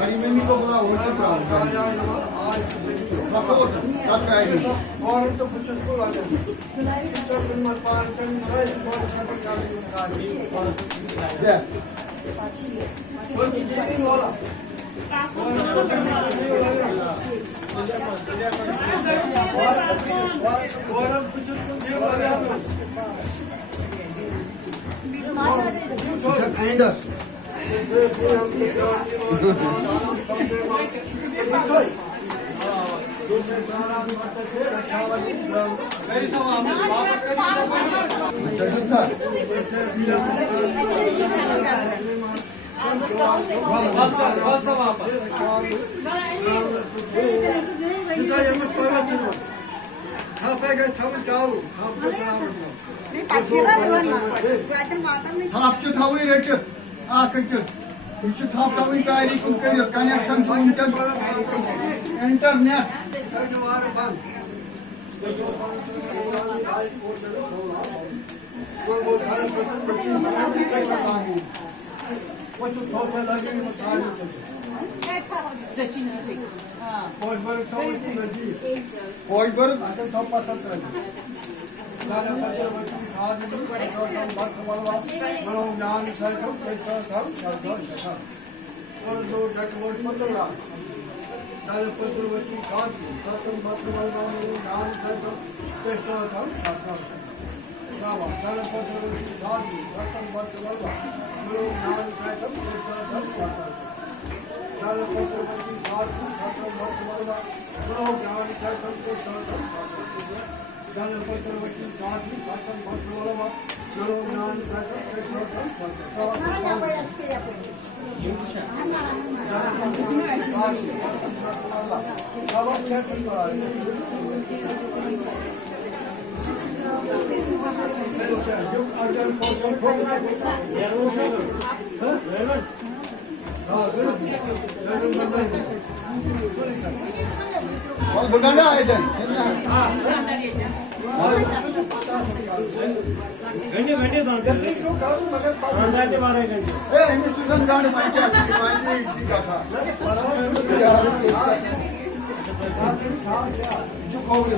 बड़ी मम्मी को बोला वो चुप रहा और तो कुछ को आ जाए तो मत पार कर रहे बहुत सफर कर वो चीजें नहीं वाला और कुछ दे वाला एंड कनेक्शन इंटरनेट बुढ़ाना है घंटे घंटे तो अंदाजे 12 घंटे ए इन्हें चुनन गाने पाई क्या ठीक था जो कहोगे